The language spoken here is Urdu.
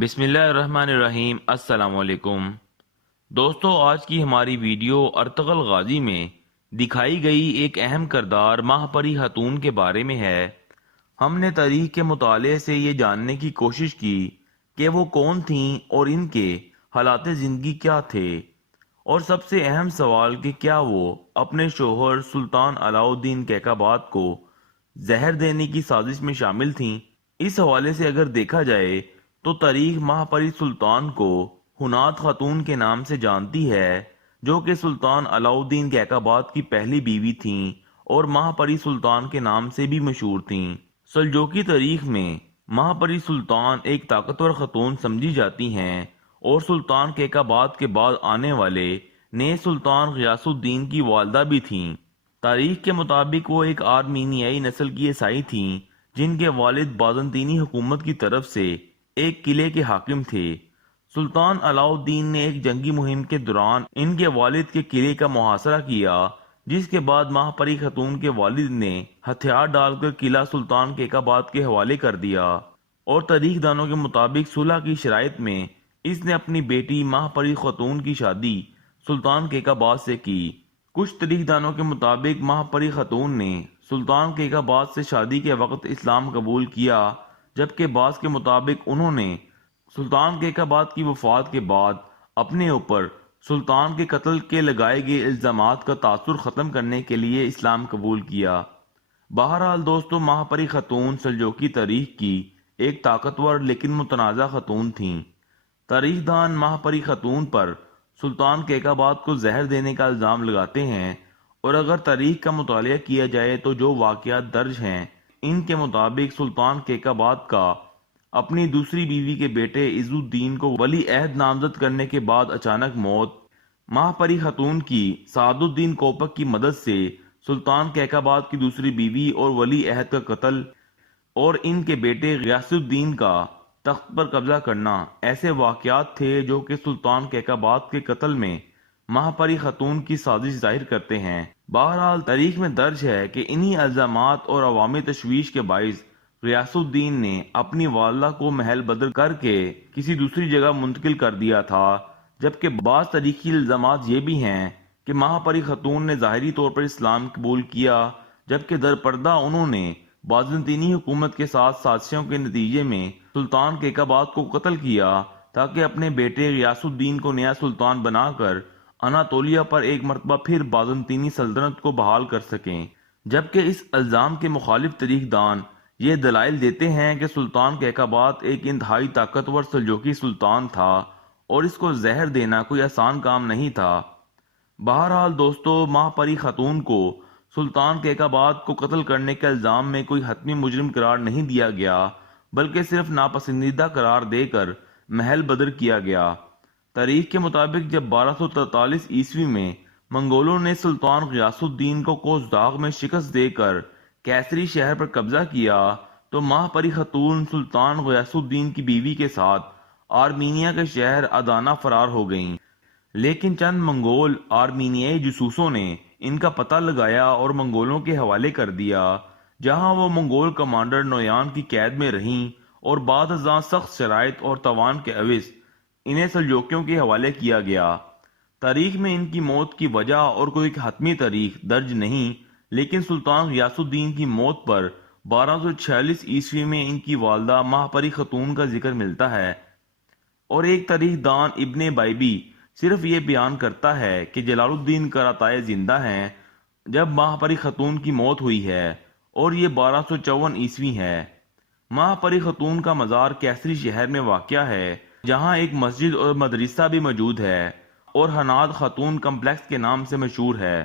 بسم اللہ الرحمن الرحیم۔ السلام علیکم دوستو، آج کی ہماری ویڈیو ارطغرل غازی میں دکھائی گئی ایک اہم کردار ماہپری خاتون کے بارے میں ہے۔ ہم نے تاریخ کے مطالعے سے یہ جاننے کی کوشش کی کہ وہ کون تھیں اور ان کے حالات زندگی کیا تھے، اور سب سے اہم سوال کہ کیا وہ اپنے شوہر سلطان علاؤالدین کیقوباد کو زہر دینے کی سازش میں شامل تھیں۔ اس حوالے سے اگر دیکھا جائے تو تاریخ ماہپری سلطان کو ہنات خاتون کے نام سے جانتی ہے، جو کہ سلطان علاؤالدین کیقوباد کی پہلی بیوی تھیں اور ماہپری سلطان کے نام سے بھی مشہور تھیں۔ سلجوقی تاریخ میں ماہپری سلطان ایک طاقتور خاتون سمجھی جاتی ہیں اور سلطان کیقوباد کے بعد آنے والے نئے سلطان غیاث الدین کی والدہ بھی تھیں۔ تاریخ کے مطابق وہ ایک آرمینیائی نسل کی عیسائی تھیں جن کے والد بازنطینی حکومت کی طرف سے ایک قلعے کے حاکم تھے۔ سلطان علاؤالدین نے ایک جنگی مہم کے دوران ان کے والد کے قلعے کا محاصرہ کیا، جس کے بعد ماہپری خاتون کے والد نے ہتھیار ڈال کر قلعہ سلطان کیقوباد کے حوالے کر دیا، اور تاریخ دانوں کے مطابق صلح کی شرائط میں اس نے اپنی بیٹی ماہپری خاتون کی شادی سلطان کیقوباد سے کی۔ کچھ تاریخ دانوں کے مطابق ماہپری خاتون نے سلطان کیقوباد سے شادی کے وقت اسلام قبول کیا، جبکہ بعض کے مطابق انہوں نے سلطان کیقوباد کی وفات کے بعد اپنے اوپر سلطان کے قتل کے لگائے گئے الزامات کا تاثر ختم کرنے کے لیے اسلام قبول کیا۔ بہرحال دوستو، ماہپری خاتون سلجوقی تاریخ کی ایک طاقتور لیکن متنازع خاتون تھیں۔ تاریخ دان ماہپری خاتون پر سلطان کیقوباد کو زہر دینے کا الزام لگاتے ہیں، اور اگر تاریخ کا مطالعہ کیا جائے تو جو واقعات درج ہیں ان کے مطابق سلطان کیقوباد کا اپنی دوسری بیوی کے بیٹے عز الدین کو ولی عہد نامزد کرنے کے بعد اچانک موت، ماہپری خاتون کی سعد الدین کوپک کی مدد سے سلطان کیقوباد کی دوسری بیوی اور ولی عہد کا قتل، اور ان کے بیٹے غیاث الدین کا تخت پر قبضہ کرنا ایسے واقعات تھے جو کہ سلطان کیقوباد کے قتل میں ماہپری خاتون کی سازش ظاہر کرتے ہیں۔ بہرحال تاریخ میں درج ہے کہ انہی الزامات اور عوامی تشویش کے باعث غیاث الدین نے اپنی والدہ کو محل بدر کر کے کسی دوسری جگہ منتقل کر دیا تھا، جبکہ بعض تاریخی الزامات یہ بھی ہیں کہ ماہپری خاتون نے ظاہری طور پر اسلام قبول کیا، جبکہ در پردہ انہوں نے بازنطینی حکومت کے ساتھ سازشوں کے نتیجے میں سلطان کیقوباد کو قتل کیا تاکہ اپنے بیٹے غیاث الدین کو نیا سلطان بنا کر اناطولیہ پر ایک مرتبہ پھر بازنطینی سلطنت کو بحال کر سکیں۔ جبکہ اس الزام کے مخالف تاریخ دان یہ دلائل دیتے ہیں کہ سلطان کیقوباد ایک انتہائی طاقتور سلجوقی سلطان تھا اور اس کو زہر دینا کوئی آسان کام نہیں تھا۔ بہرحال دوستو، ماہپری خاتون کو سلطان کیقوباد کو قتل کرنے کے الزام میں کوئی حتمی مجرم قرار نہیں دیا گیا، بلکہ صرف ناپسندیدہ قرار دے کر محل بدر کیا گیا۔ تاریخ کے مطابق جب 1243 عیسوی میں منگولوں نے سلطان غیاث الدین کو کوزداغ میں شکست دے کر کیسری شہر پر قبضہ کیا تو ماہپری خاتون سلطان غیاث الدین کی بیوی کے ساتھ آرمینیا کے شہر ادانا فرار ہو گئیں، لیکن چند منگول آرمینیائی جاسوسوں نے ان کا پتہ لگایا اور منگولوں کے حوالے کر دیا، جہاں وہ منگول کمانڈر نویان کی قید میں رہیں، اور بعد ازاں سخت شرائط اور تاوان کے عوض انہیں سلجوقیوں کے حوالے کیا گیا۔ تاریخ میں ان کی موت کی وجہ اور کوئی حتمی تاریخ درج نہیں، لیکن سلطان غیاث الدین کی موت پر 1246 عیسوی میں ان کی والدہ ماہپری خاتون کا ذکر ملتا ہے، اور ایک تاریخ دان ابن بائبی صرف یہ بیان کرتا ہے کہ جلال الدین کراتائے زندہ ہیں جب ماہپری خاتون کی موت ہوئی ہے، اور یہ 1254 عیسوی ہے۔ ماہپری خاتون کا مزار کیسری شہر میں واقع ہے، جہاں ایک مسجد اور مدرسہ بھی موجود ہے، اور ہناد خاتون کمپلیکس کے نام سے مشہور ہے۔